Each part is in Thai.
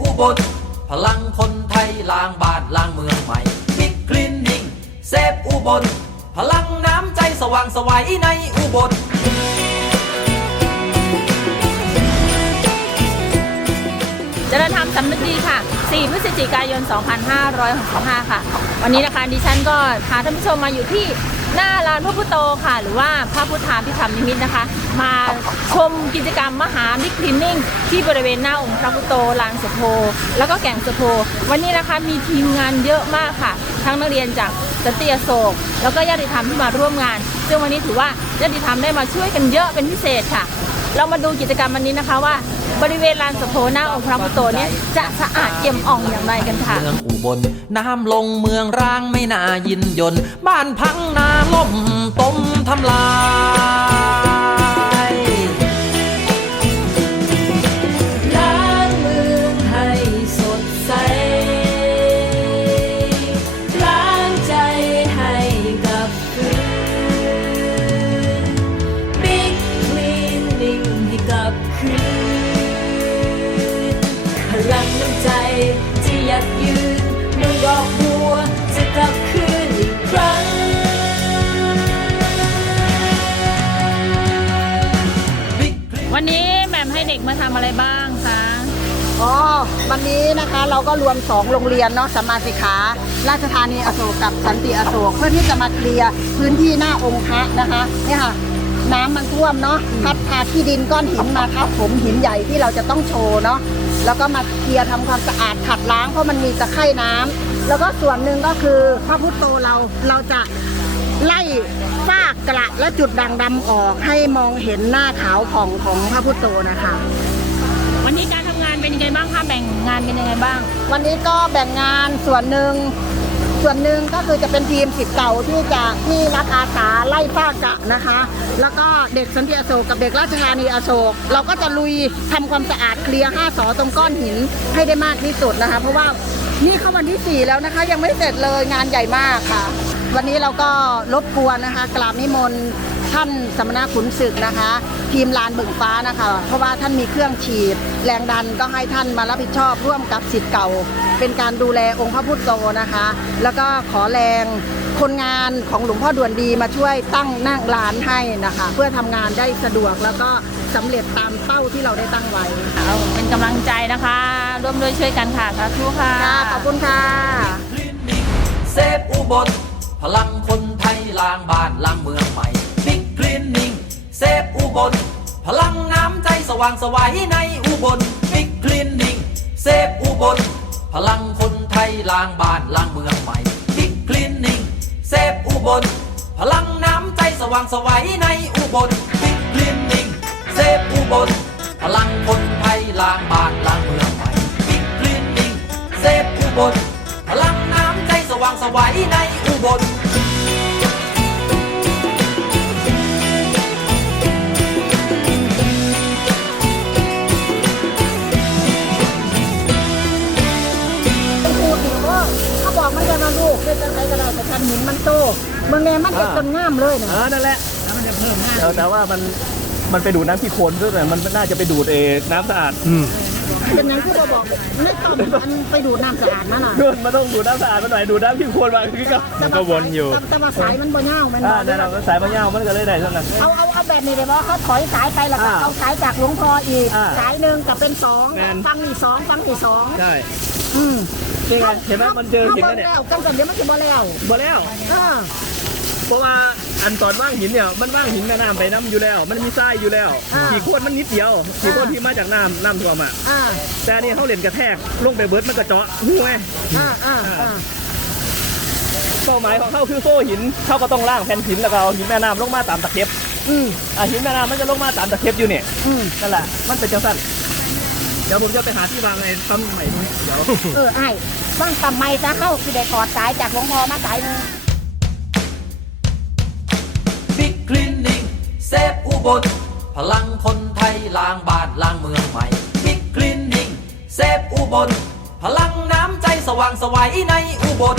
อุบล พลังคนไทยล้างบ้านล้างเมืองใหม่บิ๊กคลีนนิ่งเซฟอุบล พลังน้ำใจสว่างสวัยในอุบลเจริญธรรมสำนึกดีค่ะ 4 พฤศจิกายน 2565 ค่ะ วันนี้นะคะดิฉันก็พาท่านผู้ชมมาอยู่ที่หน้าลานพระพุทโตค่ะ หรือว่าพระพุทธาพิธรรมนิมิตนะคะ มาชมกิจกรรมมหาบิ๊กคลีนนิ่งที่บริเวณหน้าองค์พระพุทโตลานสุโพแล้วก็แก่งสุโพวันนี้นะคะมีทีมงานเยอะมากค่ะ ทั้งนักเรียนจากสติอโศก แล้วก็ญาติธรรมที่มาร่วมงาน ซึ่งวันนี้ถือว่าญาติธรรมได้มาช่วยกันเยอะเป็นพิเศษค่ะ เรามาดูกิจกรรมวันนี้นะคะว่า บริเวณลานสโพหน้าองค์พระพุทโตเนี่ยจะสะอาดเอี่ยมอ่องอย่างไรกันค่ะ เมืองอุบลน้ำลงเมืองร้างไม่น่ายินยน บ้านพังนาล่มต้มทำลาย วันนี้นะคะเราก็รวมสองโรงเรียนเนาะสมมาสิกขา ราชธานีอโศกกับสันติอโศก เพื่อที่จะมาเคลียร์พื้นที่หน้าองค์พระนะคะเนี่ยค่ะน้ำมันท่วมเนาะพัดพาที่ดินก้อนหินมาทับถมหินใหญ่ที่เราจะต้องโชว์เนาะแล้วก็มาเคลียร์ทำความสะอาดขัดล้างเพราะมันมีตะไคร่น้ำแล้วก็ส่วนหนึ่งก็คือพระพุทธโตเราเราจะไล่ฝ้ากระและจุดด่างดำออกให้มองเห็นหน้าขาวผ่องของพระพุทธโตนะคะ เป็นยังไงบ้างคะแบ่งงานเป็นยังไงบ้าง วันนี้ก็แบ่งงานส่วนหนึ่งส่วนหนึ่งก็คือจะเป็นทีมสิทธิ์เก่าที่จะที่รับอาสาไล่ฝ้ากะนะคะ แล้วก็เด็กสันติอโศกกับเด็กราชธานีอโศก เราก็จะลุยทำความสะอาดเคลียร์5สอตรงก้อนหินให้ได้มากที่สุดนะคะ เพราะว่านี่เข้าวันที่ 4 แล้วนะคะ ยังไม่เสร็จเลยงานใหญ่มากค่ะ วันนี้เราก็รบกวนนะคะกราบนิมนต์ ท่านสมณขุนศึกนะคะ ทีมลานบึงฟ้านะคะ เพราะว่าท่านมีเครื่องฉีด แรงดันก็ให้ท่านมารับผิดชอบร่วมกับสิทธิ์เก่า เป็นการดูแลองค์พระพุทธโตนะคะ แล้วก็ขอแรงคนงานของหลวงพ่อด่วนดีมาช่วยตั้งนั่งร้านให้นะคะ เพื่อทำงานได้สะดวกแล้วก็สำเร็จตามเป้าที่เราได้ตั้งไว้เอาเป็นกำลังใจนะคะ ร่วมด้วยช่วยกันค่ะสาธุค่ะค่ะขอบคุณค่ะคลีนนิ่งเซฟอุบลพลังคนไทยล้างบ้านล้างเมืองใหม่ บิ๊กคลีนนิ่งเซฟอุบล พลังน้ำใจสว่างสวัยในอุบลบิ๊กคลีนนิ่งเซฟอุบล พลังคนไทยล้างบ้านล้างเมืองใหม่บิ๊กคลีนนิ่งเซฟอุบล พลังน้ำใจสว่างสวัยในอุบลบิ๊กคลีนนิ่งเซฟอุบล พลังคนไทยล้างบ้านล้างเมืองใหม่บิ๊กคลีนนิ่งเซฟอุบล พลังน้ำใจสว่างสวัยในอุบล เมืองแนมันเห็ดจนง่ามเลยนะเออนั่นแหละแต่แต่ว่ามันมันไปดูดน้ำที่โคลนด้วยแต่มันน่าจะไปดูดเอน้ำสะอาด เป็นนั้นคือบอกไม่ต้องมันไปดูดน้ำสะอาดมาหน่อยนู่นมันต้องดูดน้ำสะอาดมาหน่อยดูดน้ำที่โคลนมาคือก็มันก็วนอยู่แต่ว่าสายมันบ่เน่ามันอ่านั่นเราสายมะเง่ามันก็เลยได้เท่านั้นเอาเอาเอาแบบนี้เลยว่าเขาถอยสายไปแล้วก็อ่าเอาสายจากหลวงพ่ออีกอ่าสายหนึ่งกับเป็นสองแม่นฟังนี่สองฟังนี่สองใช่อืมนี่ไงเห็นไหมมันเจอหินแล้วเนี่ยอากันกันเดี๋ยวมันจะบ่แล้วหมดแล้วเออ เพราะว่าอันตอนว่างหินเนี่ยมันว่างหินแม่น้ำไปน้ำอยู่แล้ว มันมีทรายอยู่แล้วขี่โคลนมันนิดเดียวขี่โคลนที่มาจากน้ำน้ำท่วมอะอ่าแต่อันนี่เขาเล่นกระแทกลงไปเบิร์ดมันก็เจาะหูไงอ่าอ่าอ่าเป้าหมายของเขาคือโซ่หินเขาก็ต้องล่างแผ่นหินแล้วก็เอาหินแม่น้ำลงมาตามตะเข็บอืมอะหินแม่น้ำมันจะลงมาตามตะเข็บอยู่เนี่ยอืมนั่นแหละมันเป็นจังสั้นเดี๋ยวผมจะไปหาที่วางในทำใหม่นี้เดี๋ยว เออไอ้ฟังตำไมซะเข้าคือได้กอดสายจากหลวงพ่อมาสายหนึง คลีนนิ่งเซฟอุบล พลังคนไทยล้างบ้านล้างเมืองใหม่บิ๊กคลีนนิ่งเซฟอุบล พลังน้ำใจสว่างสวัยในอุบล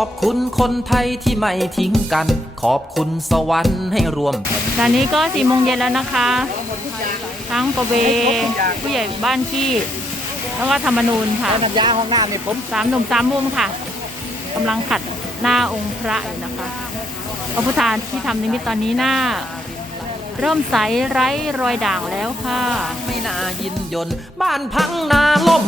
อบคุณคนไทยที่ไม่ทิ้งกัน ขอบคุณสวรรค์ให้รวมแผ่นตอนนี้ก็สี่โมงเย็นแล้วนะคะ ทั้งประเว ผู้ใหญ่บ้านขี้ แล้วก็ธรรมนูญค่ะน้ำยาห้องน้ำเนี่ยผมสามหนุ่มสามมุมค่ะกำลังขัดหน้าองค์พระอยู่นะคะ พระพุทธาที่ทำนิมิตตอนนี้หน้า เริ่มใสไร้รอยด่างแล้วค่ะ ไม่น่ายินยน บ้านพังนาล่ม